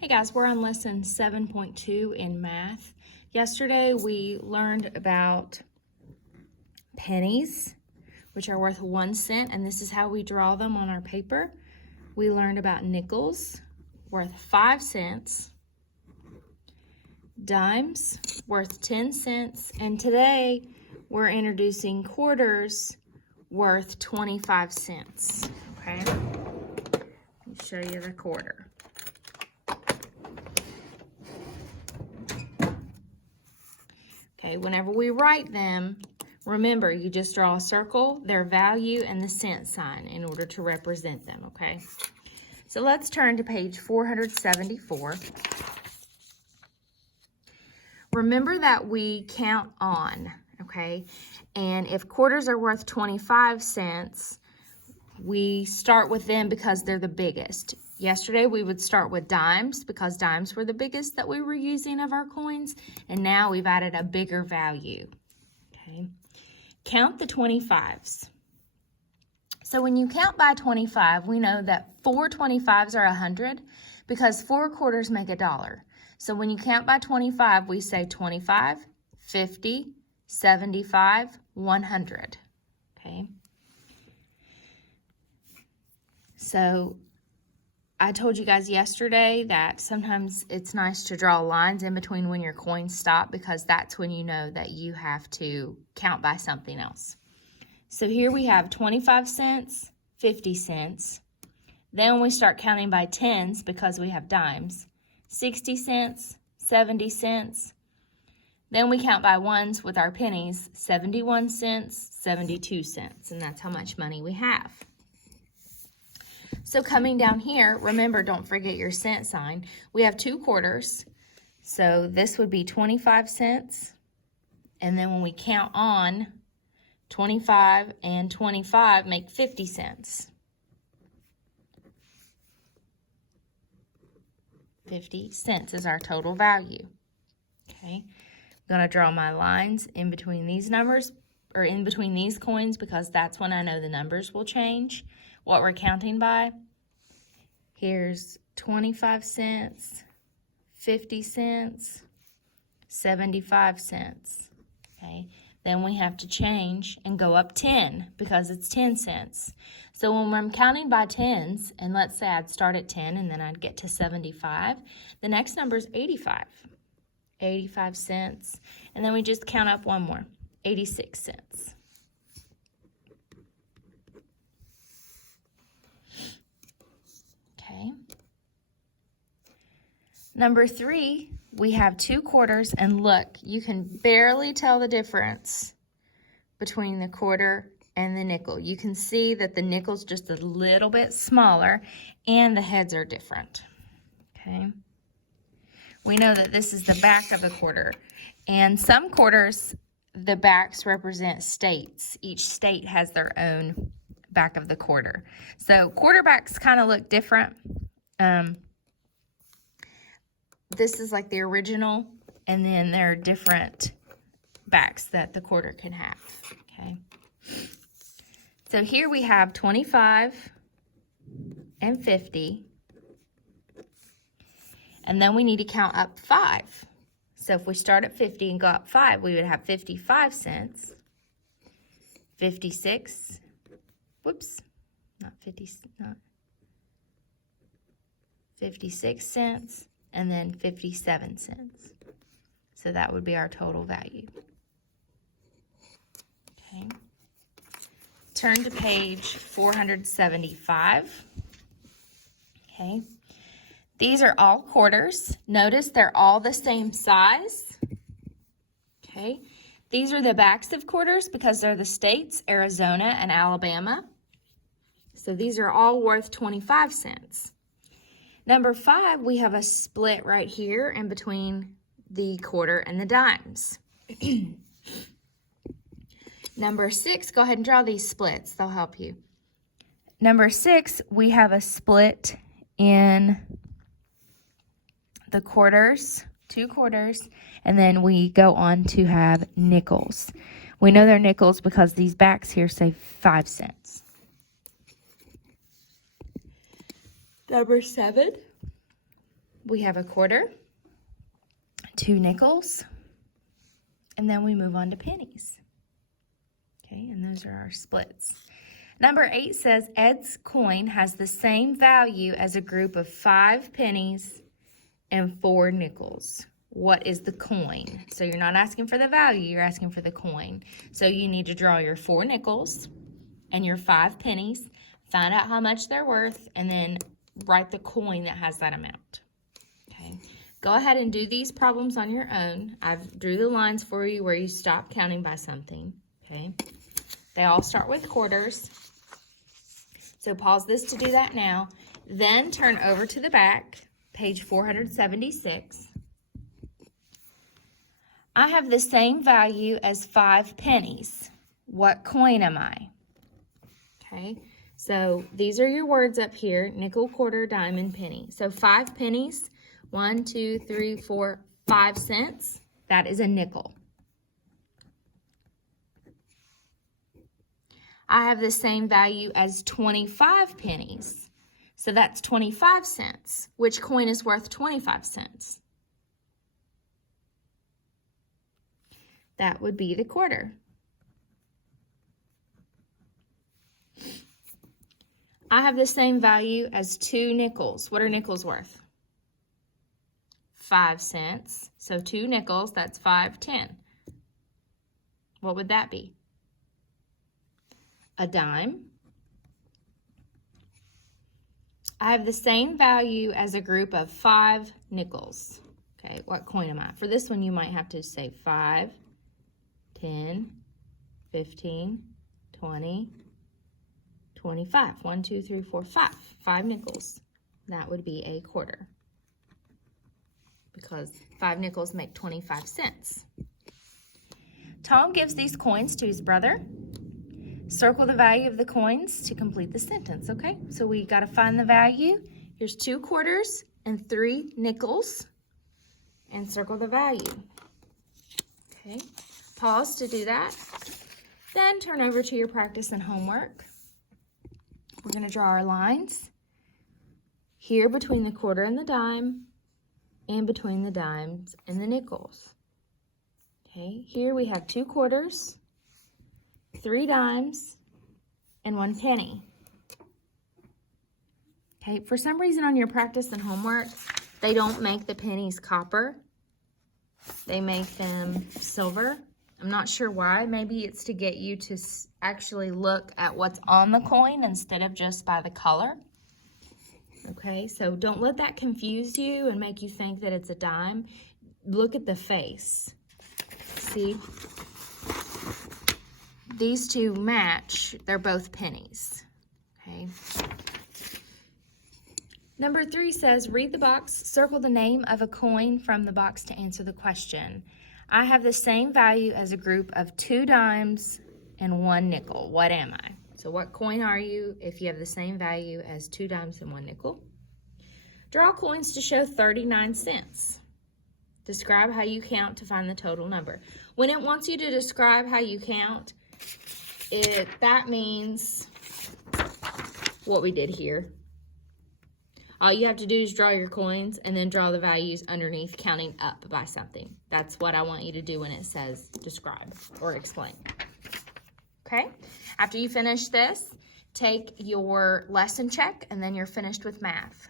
Hey guys, we're on lesson 7.2 in math. Yesterday we learned about pennies, which are worth 1 cent, and this is how we draw them on our paper. We learned about nickels, worth 5 cents, dimes, worth 10 cents, and today we're introducing quarters, worth 25 cents. Okay, let me show you the quarter. Okay, whenever we write them, remember you just draw a circle, their value, and the cent sign in order to represent them, okay? So let's turn to page 474. Remember that we count on, okay? And if quarters are worth 25 cents, we start with them because they're the biggest. Yesterday we would start with dimes because dimes were the biggest that we were using of our coins, and now we've added a bigger value. Okay, count the 25s. So when you count by 25, we know that 4 25s are 100 because 4 quarters make $1. So when you count by 25, we say 25, 50, 75, 100. Okay. So I told you guys yesterday that sometimes it's nice to draw lines in between when your coins stop because that's when you know that you have to count by something else. So here we have 25 cents, 50 cents. Then we start counting by tens because we have dimes. 60 cents, 70 cents. Then we count by ones with our pennies, 71 cents, 72 cents, and that's how much money we have. So coming down here, remember, don't forget your cent sign. We have 2 quarters, so this would be 25 cents. And then when we count on, 25 and 25 make 50 cents. 50 cents is our total value. Okay, I'm going to draw my lines in between these numbers, or in between these coins, because that's when I know the numbers will change. What we're counting by. Here's 25 cents, 50 cents, 75 cents, okay? Then we have to change and go up 10 because it's 10 cents. So when I'm counting by tens, and let's say I'd start at 10 and then I'd get to 75, the next number is 85, 85 cents, and then we just count up one more, 86 cents. Okay. Number 3, we have 2 quarters, and look, you can barely tell the difference between the quarter and the nickel. You can see that the nickel's just a little bit smaller and the heads are different. Okay. We know that this is the back of the quarter, and some quarters, the backs represent states. Each state has their own back of the quarter. So quarterbacks kind of look different. This is like the original, and then there are different backs that the quarter can have. Okay. So here we have 25 and 50. And then we need to count up 5. So if we start at 50 and go up 5, we would have 55 cents, 56, whoops, not 56 cents, and then 57 cents. So that would be our total value. Okay. Turn to page 475. Okay. These are all quarters. Notice they're all the same size. Okay. These are the backs of quarters because they're the states, Arizona and Alabama. So these are all worth 25 cents. Number 5, we have a split right here in between the quarter and the dimes. Number 6, go ahead and draw these splits. They'll help you. Number 6, we have a split in the quarters, 2 quarters, and then we go on to have nickels. We know they're nickels because these backs here say 5 cents. Number 7, we have a quarter, 2 nickels, and then we move on to pennies. Okay, and those are our splits. Number 8 says Ed's coin has the same value as a group of 5 pennies and 4 nickels. What is the coin? So you're not asking for the value, you're asking for the coin. So you need to draw your 4 nickels and your 5 pennies, find out how much they're worth, and then write the coin that has that amount. Okay. Go ahead and do these problems on your own. I've drew the lines for you where you stop counting by something. Okay. They all start with quarters. So pause this to do that now. Then turn over to the back, page 476. I have the same value as 5 pennies. What coin am I? Okay, so these are your words up here: nickel, quarter, dime, and penny. So 5 pennies, 1, 2, 3, 4, 5 cents. That is a nickel. I have the same value as 25 pennies. So that's 25 cents. Which coin is worth 25 cents? That would be the quarter. I have the same value as 2 nickels. What are nickels worth? 5 cents. So 2 nickels, that's 5, 10. What would that be? A dime. I have the same value as a group of 5 nickels. Okay, what coin am I? For this one, you might have to say 5, 10, 15, 20, 25. 1, 2, 3, 4, 5. 5 nickels. That would be a quarter, because 5 nickels make 25 cents. Tom gives these coins to his brother. Circle the value of the coins to complete the sentence, okay? So we got to find the value. Here's 2 quarters and 3 nickels, and circle the value. Okay, pause to do that. Then turn over to your practice and homework. We're going to draw our lines here between the quarter and the dime, and between the dimes and the nickels. Okay, here we have 2 quarters, 3 dimes, and 1 penny. Okay, for some reason on your practice and homework, they don't make the pennies copper. They make them silver. I'm not sure why. Maybe it's to get you to actually look at what's on the coin instead of just by the color. Okay, so don't let that confuse you and make you think that it's a dime. Look at the face. See? These two match. They're both pennies. Okay. Number 3 says, read the box, circle the name of a coin from the box to answer the question. I have the same value as a group of 2 dimes and 1 nickel. What am I? So what coin are you if you have the same value as 2 dimes and 1 nickel? Draw coins to show 39 cents. Describe how you count to find the total number. When it wants you to describe how you count, that means what we did here. All you have to do is draw your coins and then draw the values underneath, counting up by something. That's what I want you to do when it says describe or explain. Okay? After you finish this, take your lesson check and then you're finished with math.